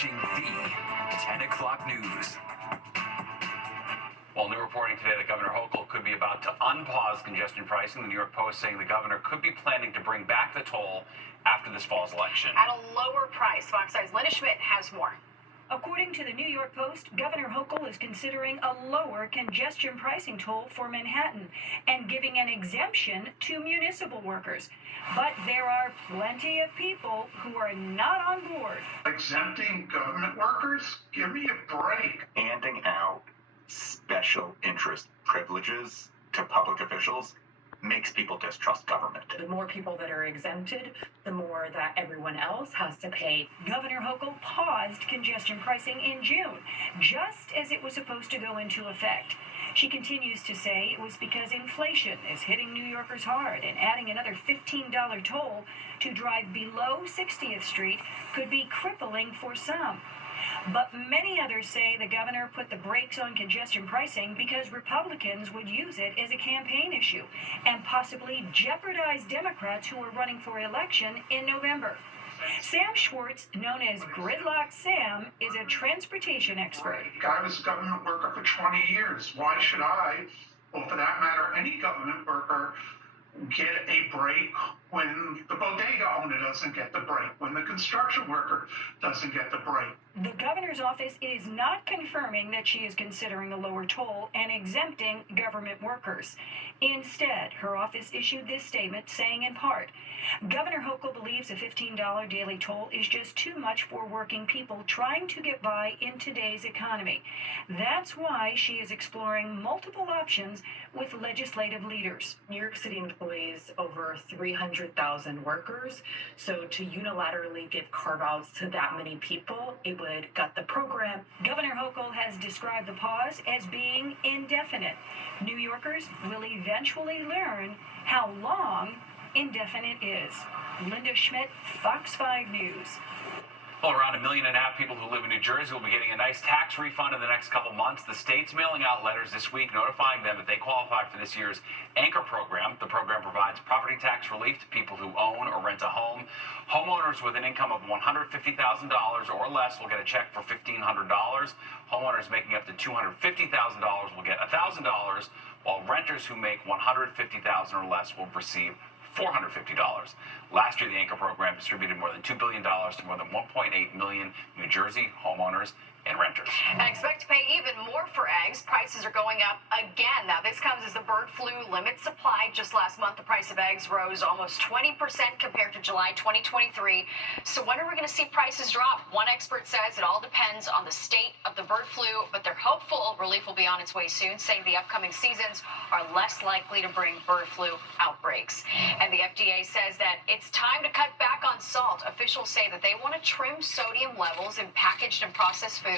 watching the 10 o'clock news. Well, new reporting today that Governor Hochul could be about to unpause congestion pricing. The New York Post saying the governor could be planning to bring back the toll after this fall's election. At a lower price. Fox 5's Linda Schmidt has more. According to the New York Post, Governor Hochul is considering a lower congestion pricing toll for Manhattan and giving an exemption to municipal workers. But there are plenty of people who are not on board. Exempting government workers? Give me a break. Handing out special interest privileges to public officials makes people distrust government. The more people that are exempted, the more that everyone else has to pay. Governor Hochul paused congestion pricing in June, just as it was supposed to go into effect. She continues to say it was because inflation is hitting New Yorkers hard, and adding another $15 toll to drive below 60th Street could be crippling for some. But many others say the governor put the brakes on congestion pricing because Republicans would use it as a campaign issue and possibly jeopardize Democrats who are running for election in November. Sam Schwartz, known as Gridlock Sam, is a transportation expert. I was a government worker for 20 years. Why should I, or for that matter, any government worker, get a break when the bodega owner doesn't get the break, when the construction worker doesn't get the break? The governor's office is not confirming that she is considering a lower toll and exempting government workers. Instead, her office issued this statement saying in part, Governor Hochul believes a $15 daily toll is just too much for working people trying to get by in today's economy. That's why she is exploring multiple options with legislative leaders. New York City employs over 300,000 workers, so to unilaterally give carve-outs to that many people, it would gut the program. Governor Hochul has described the pause as being indefinite. New Yorkers will eventually learn how long indefinite is. Linda Schmidt, Fox 5 News. Well, around 1.5 million people who live in New Jersey will be getting a nice tax refund in the next couple months. The state's mailing out letters this week notifying them that they qualify for this year's Anchor program. The program provides property tax relief to people who own or rent a home. Homeowners with an income of $150,000 or less will get a check for $1,500. Homeowners making up to $250,000 will get $1,000, while renters who make $150,000 or less will receive $450. Last year, the Anchor program distributed more than $2 billion to more than 1.8 million New Jersey homeowners and renters. And expect to pay even more for eggs. Prices are going up again. Now, this comes as the bird flu limits supply. Just last month, the price of eggs rose almost 20% compared to July 2023. So when are we going to see prices drop? One expert says it all depends on the state of the bird flu, but they're hopeful relief will be on its way soon, saying the upcoming seasons are less likely to bring bird flu outbreaks. And the FDA says that it's time to cut back on salt. Officials say that they want to trim sodium levels in packaged and processed foods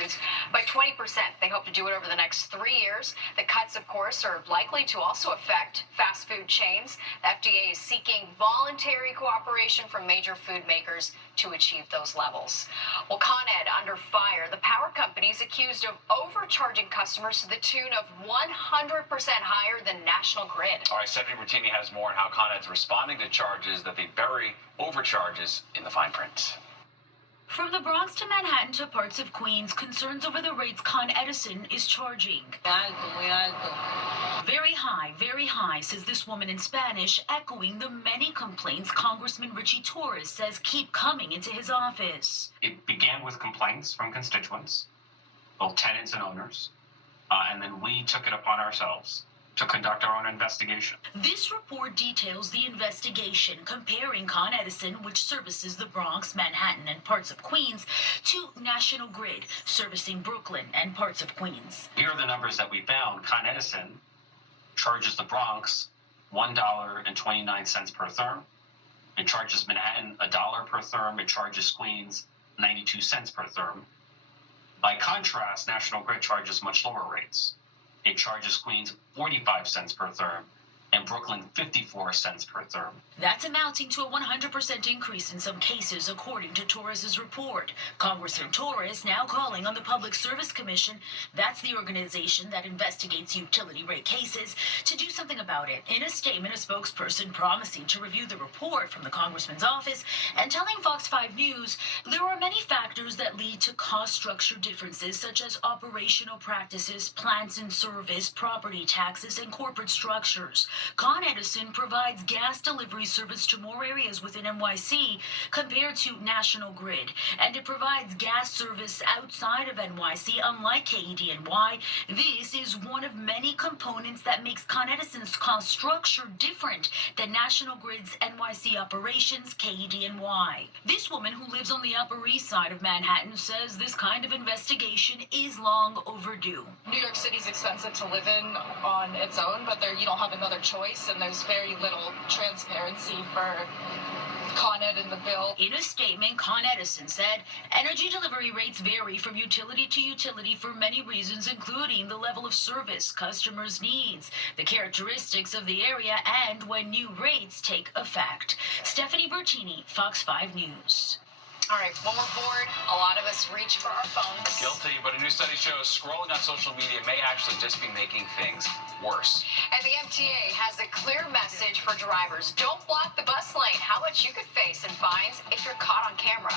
by 20%. They hope to do it over the next 3 years. The cuts, of course, are likely to also affect fast food chains. The FDA is seeking voluntary cooperation from major food makers to achieve those levels. Well, Con Ed under fire. The power company is accused of overcharging customers to the tune of 100% higher than National Grid. All right, Stephanie Bertini has more on how Con Ed's responding to charges that they bury overcharges in the fine print. From the Bronx to Manhattan to parts of Queens, concerns over the rates Con Edison is charging. Very high, says this woman in Spanish, echoing the many complaints Congressman Richie Torres says keep coming into his office. It began with complaints from constituents, both tenants and owners, and then we took it upon ourselves to conduct our own investigation. This report details the investigation comparing Con Edison, which services the Bronx, Manhattan, and parts of Queens, to National Grid, servicing Brooklyn and parts of Queens. Here are the numbers that we found. Con Edison charges the Bronx $1.29 per therm. It charges Manhattan $1 per therm. It charges Queens 92 cents per therm. By contrast, National Grid charges much lower rates. It charges Queens 45 cents per therm and Brooklyn 54 cents per therm. That's amounting to a 100% increase in some cases, according to Torres's report. Congressman Torres now calling on the Public Service Commission, that's the organization that investigates utility rate cases, to do something about it. In a statement, a spokesperson promising to review the report from the congressman's office and telling Fox 5 News there are many factors that lead to cost structure differences, such as operational practices, plants and service, property taxes, and corporate structures. Con Edison provides gas delivery service to more areas within NYC compared to National Grid, and it provides gas service outside of NYC, unlike KEDNY. This is one of many components that makes Con Edison's cost structure different than National Grid's NYC operations, KEDNY. This woman who lives on the Upper East Side of Manhattan says this kind of investigation is long overdue. New York City's expensive to live in on its own, but you don't have another choice, and there's very little transparency for Con Ed in the bill. In a statement, Con Edison said energy delivery rates vary from utility to utility for many reasons, including the level of service customers' needs, the characteristics of the area, and when new rates take effect. Stephanie Bertini, Fox 5 News. All right, when we're bored, a lot of us reach for our phones. Guilty, but a new study shows scrolling on social media may actually just be making things worse. And the MTA has a clear message for drivers. Don't block the bus lane. How much you could face in fines if you're caught on camera.